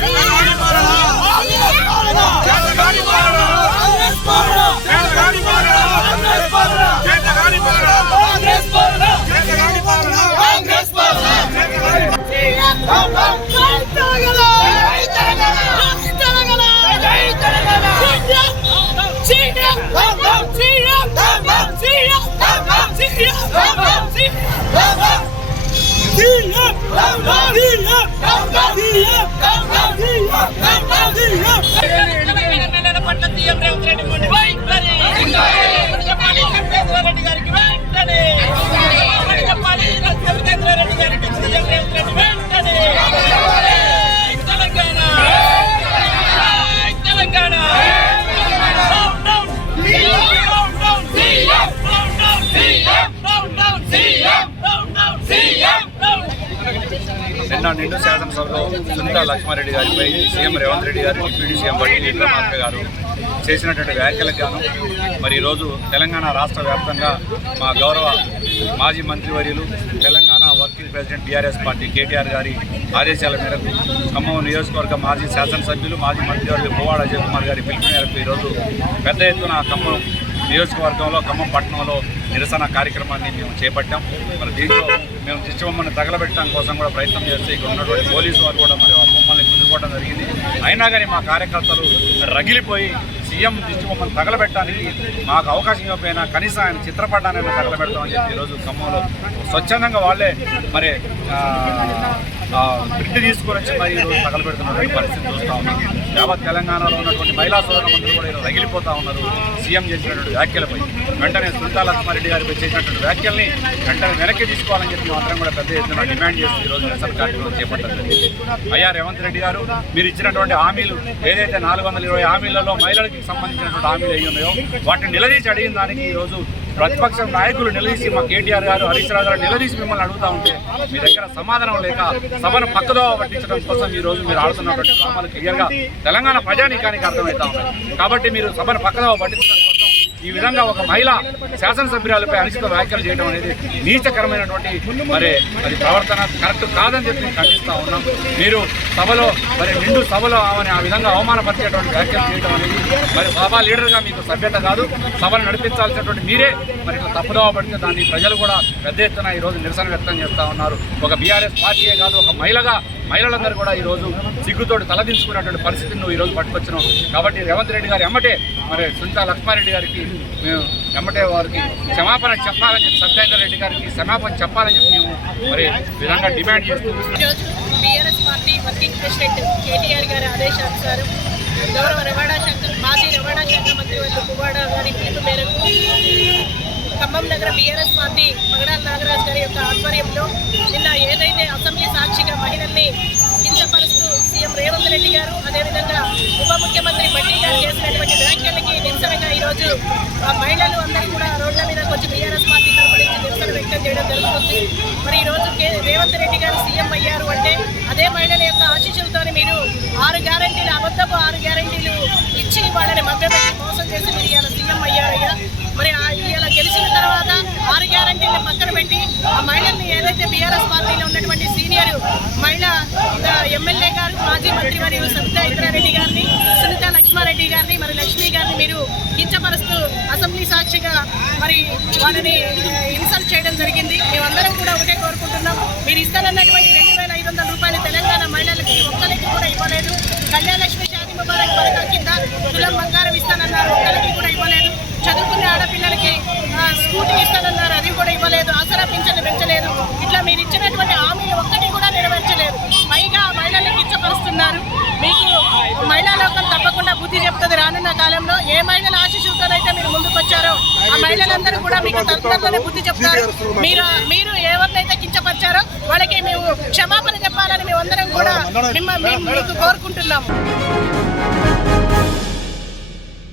తెలంగాణ పట్ల సీఎం రేవంత్ రెడ్డి నిన్న నిండు శాసనసభలో సునీతా లక్ష్మారెడ్డి గారిపై సీఎం రేవంత్ రెడ్డి గారు డిప్యూటీ సీఎం బట్టి విక్రమార్క గారు చేసినటువంటి వ్యాఖ్యలకు గాను మరి ఈరోజు తెలంగాణ రాష్ట్ర వ్యాప్తంగా మా గౌరవ మాజీ మంత్రివర్యులు Telangana working president B R S party K T R గారి ఆదేశాల మేరకు ఖమ్మం నియోజకవర్గ మాజీ శాసనసభ్యులు మాజీ మంత్రివర్యులు పువ్వాడ అజయ్ కుమార్ గారి పిలుపు మేరకు ఈరోజు పెద్ద ఎత్తున ఖమ్మం నియోజకవర్గంలో ఖమ్మం పట్టణంలో నిరసన కార్యక్రమాన్ని మేము చేపట్టాం. మరి దీంట్లో మేము దిష్టిబొమ్మను తగలబెట్టడం కోసం కూడా ప్రయత్నం చేస్తే ఇక్కడ ఉన్నటువంటి పోలీసు వారు కూడా మరి బొమ్మల్ని గుంజుకోవడం జరిగింది. అయినా కానీ మా కార్యకర్తలు రగిలిపోయి సీఎం దిష్టిబొమ్మను తగలబెట్టడానికి మాకు అవకాశం ఇవ్వకపోయినా కనీసం ఆయన చిత్రపటాన్ని తగలబెడతామని చెప్పి ఈరోజు ఖమ్మంలో స్వచ్ఛందంగా వాళ్ళే మరి బిడ్డ తీసుకొని వచ్చి మరి ఈరోజు తగలబెడుతున్నటువంటి పరిస్థితి చూస్తూ ఉన్నాం. యావత్ తెలంగాణలో ఉన్నటువంటి మహిళా సోదరులందరూ కూడా ఈరోజు రగిలిపోతా ఉన్నారు. సీఎం చేసినటువంటి వ్యాఖ్యలపై. వెంటనే సునీతా లక్ష్మారెడ్డి గారిపై చేసినటువంటి వ్యాఖ్యల్ని వెంటనే వెనక్కి తీసుకోవాలని చెప్పి మాత్రం కూడా పెద్ద ఎత్తున డిమాండ్ చేసి ఈరోజు నిరసన కార్యక్రమం చేపట్టడం జరిగింది. అయ్యా రేవంత్ రెడ్డి గారు మీరు ఇచ్చినటువంటి హామీలు ఏదైతే నాలుగు వందల ఇరవై హామీలలో మహిళలకు సంబంధించినటువంటి హామీలు అయ్యి ఉన్నాయో వాటిని నిలదీసి అడిగిన దానికి ఈరోజు ప్రతిపక్ష నాయకులు నిలదీసి మా కేటీఆర్ గారు హరీష్ రావు గారు నిలదీసి మిమ్మల్ని అడుగుతా ఉంటే మీ దగ్గర సమాధానం లేక సభను పక్కదో పట్టించడం కోసం ఈ రోజు మీరు ఆడుతున్నటువంటి డ్రామాలు క్లియర్గా తెలంగాణ ప్రజానీకానికి అర్థమవుతా ఉన్నాయి. కాబట్టి మీరు సభను పక్కదో పట్టించడం ఈ విధంగా ఒక మహిళ శాసనసభ్యురాలపై అనుచిత వ్యాఖ్యలు చేయడం అనేది నీచకరమైనటువంటి మరి అది ప్రవర్తన కరెక్ట్ కాదని చెప్పి మేము ఖండిస్తా ఉన్నాం. మీరు సభలో మరి నిండు సభలో ఆమెను ఆ విధంగా అవమానపరిచేటువంటి వ్యాఖ్యలు చేయడం అనేది మరి సభ లీడర్గా మీకు సభ్యత కాదు. సభను నడిపించాల్సినటువంటి మీరే మరి తప్పుదోవ పడితే దాన్ని ప్రజలు కూడా పెద్ద ఎత్తున ఈరోజు నిరసన వ్యక్తం చేస్తూ ఉన్నారు. ఒక బీఆర్ఎస్ పార్టీయే కాదు ఒక మహిళగా మహిళలందరూ కూడా ఈరోజు సిగ్గుతోటి తలదించుకున్నటువంటి పరిస్థితిని నువ్వు ఈరోజు పట్టుకొచ్చినావు. కాబట్టి రేవంత్ రెడ్డి గారు ఎమ్మటే మరి సునీతా లక్ష్మారెడ్డి గారికి మేము ఎమ్మటే వారికి క్షమాపణ చెప్పాలని చెప్పి సత్యేంద్ర రెడ్డి గారికి క్షమాపణ చెప్పాలని చెప్పి మేము మరి విధంగా డిమాండ్ చేస్తూ B R S party working president K T R గారి ఆదేశానుసారం గౌరవ రవాణా శాఖ మాజీ రవాణా శాఖ మంత్రి వాళ్ళు పువ్వాడ గారి పిలుపు మేరకు ఖమ్మం నగర బీఆర్ఎస్ పార్టీ మగడాల నాగరాజు గారి యొక్క ఆధ్వర్యంలో నిన్న ఏ అసెంబ్లీ సాక్షిగా మహిళల్ని కించపరుస్తూ సీఎం రేవంత్ రెడ్డి గారు అదేవిధంగా ఉప ముఖ్యమంత్రి బట్టి గారు చేసినటువంటి వ్యాఖ్యలకి నిరసనగా ఈరోజు ఆ మహిళలు అందరూ కూడా రోడ్ల మీద వచ్చి బీఆర్ఎస్ పార్టీ తరపు నుంచి నిరసన వ్యక్తం చేయడం జరుగుతుంది. మరి ఈ రేవంత్ రెడ్డి గారు సీఎం అయ్యారు అంటే అదే మహిళల యొక్క ఆశీస్సులతోని మీరు ఆరు గ్యారంటీలు అబద్ధపు ఆరు గ్యారంటీలు ఇచ్చి వాళ్ళని మభ్యపెట్టి మోసం చేసి మీరు ఇవాళ సీఎం అయ్యారయ్యా. మరి ఇలా గెలిచిన తర్వాత ఆరు గ్యారంటీలను పక్కన పెట్టి ఆ మహిళల్ని ఏదైతే బీఆర్ఎస్ పార్టీలో ఉన్నటువంటి సీనియర్ మహిళ ఆ, ఎమ్మెల్యే గారు మాజీ మంత్రి మరియు సబితా ఇంద్రారెడ్డి గారిని రెడ్డి గారిని మరి లక్ష్మి గారిని మీరు కించపరుస్తూ అసెంబ్లీ సాక్షిగా మరి వాళ్ళని ఇన్సల్ట్ చేయడం జరిగింది. మేమందరం కూడా ఒకటే కోరుకుంటున్నాం. మీరు ఇస్తానన్నటువంటి రెండు వేల ఐదు వందల రూపాయలు తెలంగాణ మహిళలకి ఒక్కరికి కూడా ఇవ్వలేదు. కళ్యాణలక్ష్మి షాది ముబారక్ పథకం కింద తులం బంగారం ఇస్తానన్నారు. ఒక్కరికి కూడా ఇవ్వలేదు. చదువుకునే ఆడపిల్లలకి ఆ, స్కూటీ ఇస్తానన్నారు అది కూడా ఇవ్వలేదు ఆసరా పింఛను పెంచలేదు ఇట్లా మీరు ఇచ్చినటువంటి హామీలు ఒక్కటి కూడా నెరవేర్చలేదు పైగా ఆ మహిళల్ని కించపరుస్తున్నారు మీకు మహిళా లోకం తప్పకుండా బుద్ధి చెప్తుంది రానున్న కాలంలో ఏ మహిళల ఆశీస్సులతోనైతే మీరు ముందుకు వచ్చారో ఆ మహిళలందరూ కూడా మీకు తరతరంలోనే బుద్ధి చెప్తారు. మీరు మీరు ఎవరినైతే కించపరిచారో వాళ్ళకి మేము క్షమాపణ చెప్పాలని మేమందరం కూడా మిమ్మల్ని మీకు కోరుకుంటున్నాము.